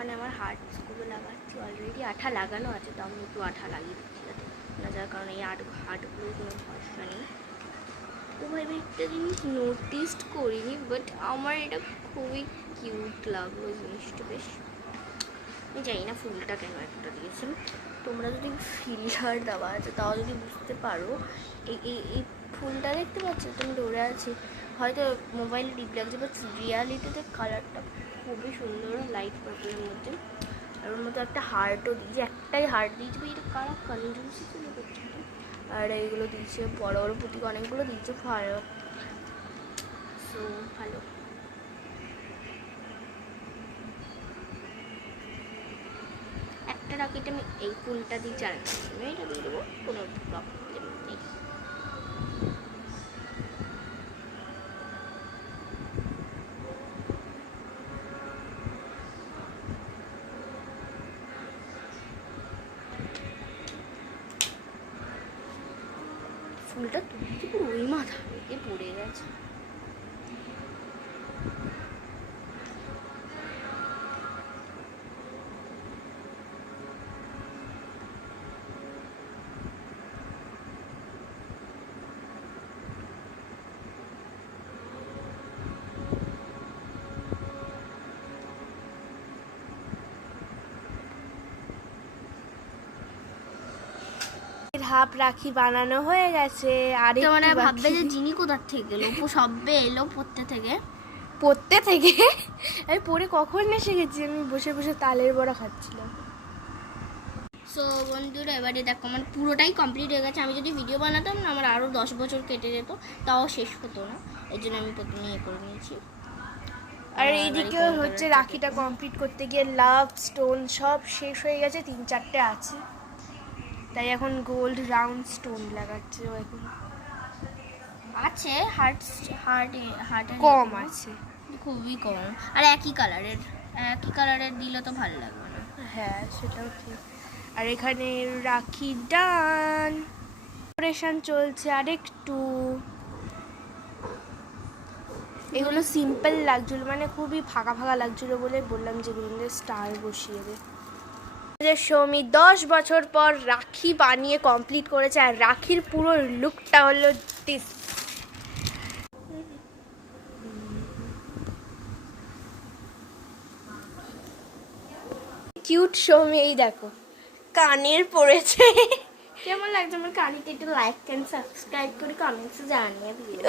এখানে আমার হার্টগুলো লাগাচ্ছি, অলরেডি আঠা লাগানো আছে, তো আমি একটু আঠা লাগিয়ে দিচ্ছি যাতে না যার কারণে এই হার্টগুলো কোনো সমস্যা নেই। ও ভাই আমি একটা জিনিস নোটিস করিনি, বাট আমার এটা খুবই কিউট লাগলো জিনিসটা বেশ। আমি জানি না ফুলটা কেন একটা দিয়েছি। তোমরা যদি ফিল্টার দেওয়া আছে তাও যদি বুঝতে পারো, এই এই এই ফুলটা দেখতে পাচ্ছ তুমি ডরে আছে, হয়তো মোবাইলে ডিপ লাগছে, বাট রিয়ালিটিতে কালারটা খুবই সুন্দর, লাইট পার্পলের মধ্যে। আর ওর মধ্যে একটা হার্টও দিয়েছে, একটাই হার্ট দিয়েছে, এটা কারা কনজুসি ছিল করছে। আর এইগুলো দিয়েছে বড় বড় পুঁতিকে অনেকগুলো দিয়েছে, ভালো। সো ভালো। একটা রাকেট আমি এই ফুলটা দিয়ে চালাচ্ছি, আমি এটা দিয়ে দেবো, কোনো প্রবলেম নেই। ফুলটা তুলতে পুরো ওই মাথা থেকে পড়ে গেছে। হাফ রাখি বানানো হয়ে গেছে। আর মানে ভাববে যে জিনি কোথার থেকে এলো, সবে এলো পড়তে থেকে। আমি পরে কখন এসে গেছি, আমি বসে বসে তালের বড়া খাচ্ছিলাম। সো বন্ধুরা এবারে দেখো আমার পুরোটাই কমপ্লিট হয়ে গেছে। আমি যদি ভিডিও বানাতাম না আমার আরও 10 বছর কেটে যেত, তাও শেষ হতো না। এই জন্য আমি প্রথমে ইয়ে করে নিয়েছি। আর এইদিকে হচ্ছে রাখিটা কমপ্লিট করতে গিয়ে লাভ স্টোন সব শেষ হয়ে গেছে, 3-4টে আছে, তাই এখন গোল্ড রাউন্ড স্টোন লাগাচ্ছে ও। এখন আছে হার্টের কম আছে, খুবই কম, আর একই কালারের দিলে তো ভালো লাগবে না। হ্যাঁ সেটাও ঠিক। আর এখানে রাখি ডান, ডেকোরেশন চলছে আরেকটু। এগুলো সিম্পল লাগছিল, মানে খুবই ফাঁকা ফাঁকা লাগছিল বলে বললাম যে এগুলো স্টার বসিয়ে দে। সৌমি 10 বছর পর রাখি বানিয়ে কমপ্লিট করেছে, আর রাখির পুরো লুকটা হলো দিস। কিউট সৌমি, এই দেখো কানের পড়েছে। কেমন লাগছে আমার কানিতে? একটু লাইক এন্ড সাবস্ক্রাইব করে কমেন্টসে জানিয়ে দিও।